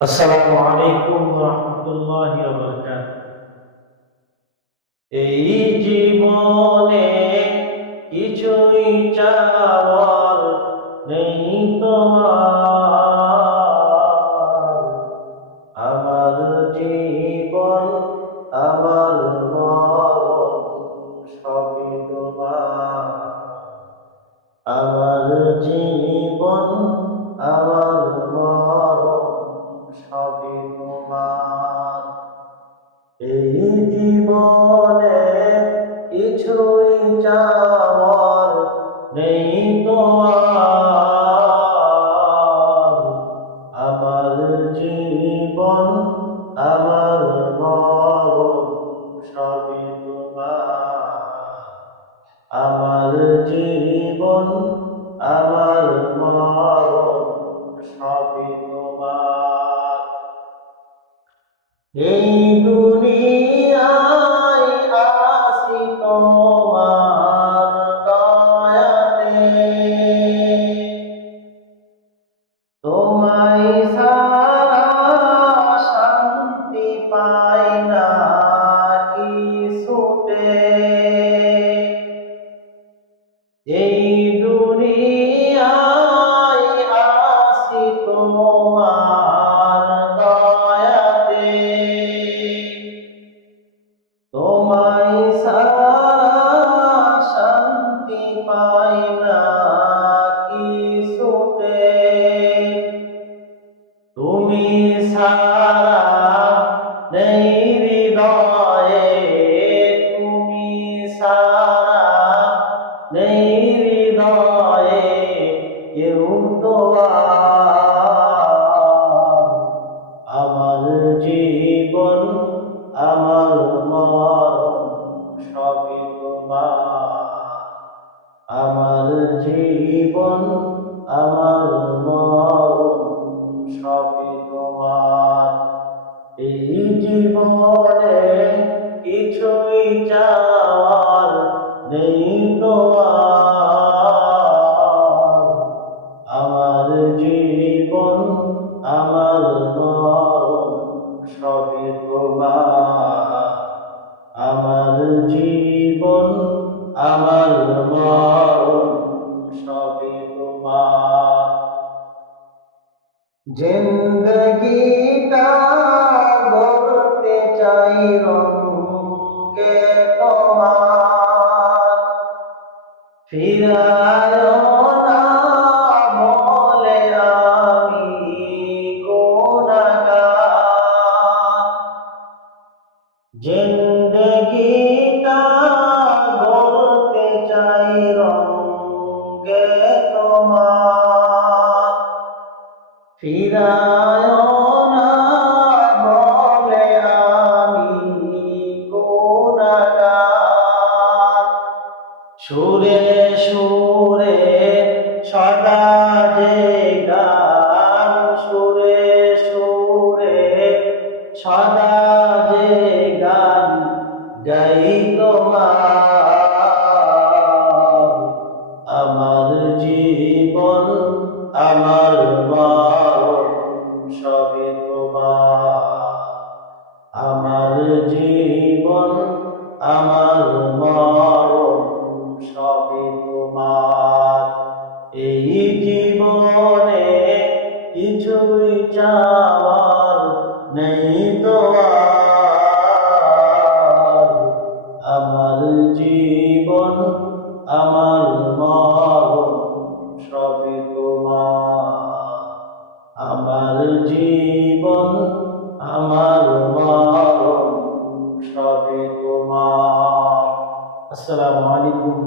আসসালামু আলাইকুম ওয়া রাহমাতুল্লাহি ওয়া বারাকাতুহু। এই জীবনে কিছুই চাওয়ার নেই তোমার। আমার জীবন, আমার মরণ সবই তোমার। আমার জীবন, আমার মরণ সবই তোমার। এই জীবনে কিছুই চাওয়ার নেই তোমার। আমার জীবন, আমার মরণ সবই তোমার। আমার জীবন, আমার মরণ সবই তোমার। এই দুনিয়ায় আসি তোমার দয়াতে, তোমায় ছাড়া শান্তি পাই না কিছুতে। এই দুনিয়ায় আসি তোমার দয়াতে, তোমায় ছাড়া শান্তি পাই না কিছুতে। তুমি ছাড়া নেই হৃদয়ে, তুমি ছাড়া নেই হৃদয়ে কেউ তো আর। আমার জীবন, আমার মরণ সবই তোমার। আমার জীবন, আমার মরণ সবই তোমার। এই জীবনে কিছুই চাওয়ার নেই তোমার। আমার জীবন, আমার মরণ সবই তোমার। আমার জীবন, আমার মরণ সবই তোমার। জিন্দগিটা গড়তে চাই রঙে তোমার। ফিরায় না বলে আমি গুনাহগার। জিন্দগিটা গড়তে চাই রঙে তোমার। ফিরায় না বলে আমি গুনাহগার। সুরে সুরে সদা যে গান, সুরে সুরে সদা যে গান গাই তোমার। আমার জীবন, আমার মরণ সবই তোমার। আমার জীবন, আমার মরণ সবই তোমার। এই জীবনে কিছুই চাওয়ার নেই তোমার। আমার জীবন, আমার মরণ সবই তোমার। আমার জীবন, আমার মরণ সবই তোমার। আসসালামু আলাইকুম।